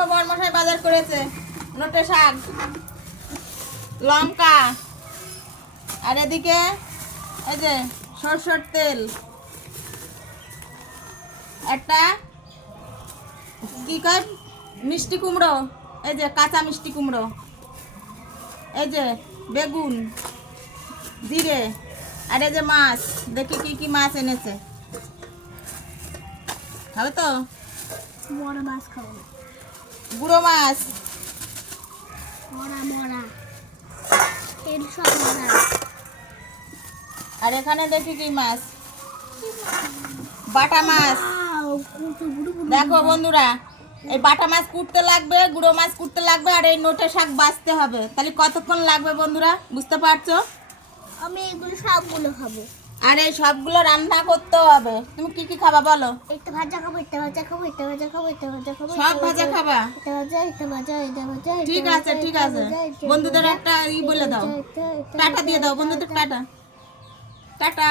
দেখো বড়মশাই বাজার করেছে নোটে শাক, লঙ্কা, আর এদিকে এই যে সরষের তেল, একটা কি কয় মিষ্টি কুমড়ো, এই যে কাঁচা মিষ্টি কুমড়ো, এই যে বেগুন, জিরে, আর এই যে মাছ। দেখি কি কি মাছ এনেছে। খাবে তো? বড় মাছ খাবো না, গুঁড়ো মাছ, মরা মরা তেল সব মরা। আর এখানে দেখি কি মাছ, বাটা মাছ। দেখো বন্ধুরা, এই বাটা মাছ কুটতে লাগবে, গুঁড়ো মাছ কুটতে লাগবে, আর এই নোটে শাক বাছতে হবে। তাহলে কতক্ষণ লাগবে বন্ধুরা, বুঝতে পারছো? আমি এগুলো সবগুলো খাবো। আর এই সবগুলো রান্না করতে হবে। তুমি কি কি খাবা বলো? একটা ভাজা খাবো, একটা ভাজা খাবো, একটা ভাজা খাবো, একটা ভাজা খাবো, সব ভাজা খাবা? একটা ভাজা, একটা ভাজা, এটা ভাজা। ঠিক আছে, ঠিক আছে। বন্ধুদের একটা বলে দাও, টাটা দিয়ে দাও বন্ধুদের, টাটা টাটা।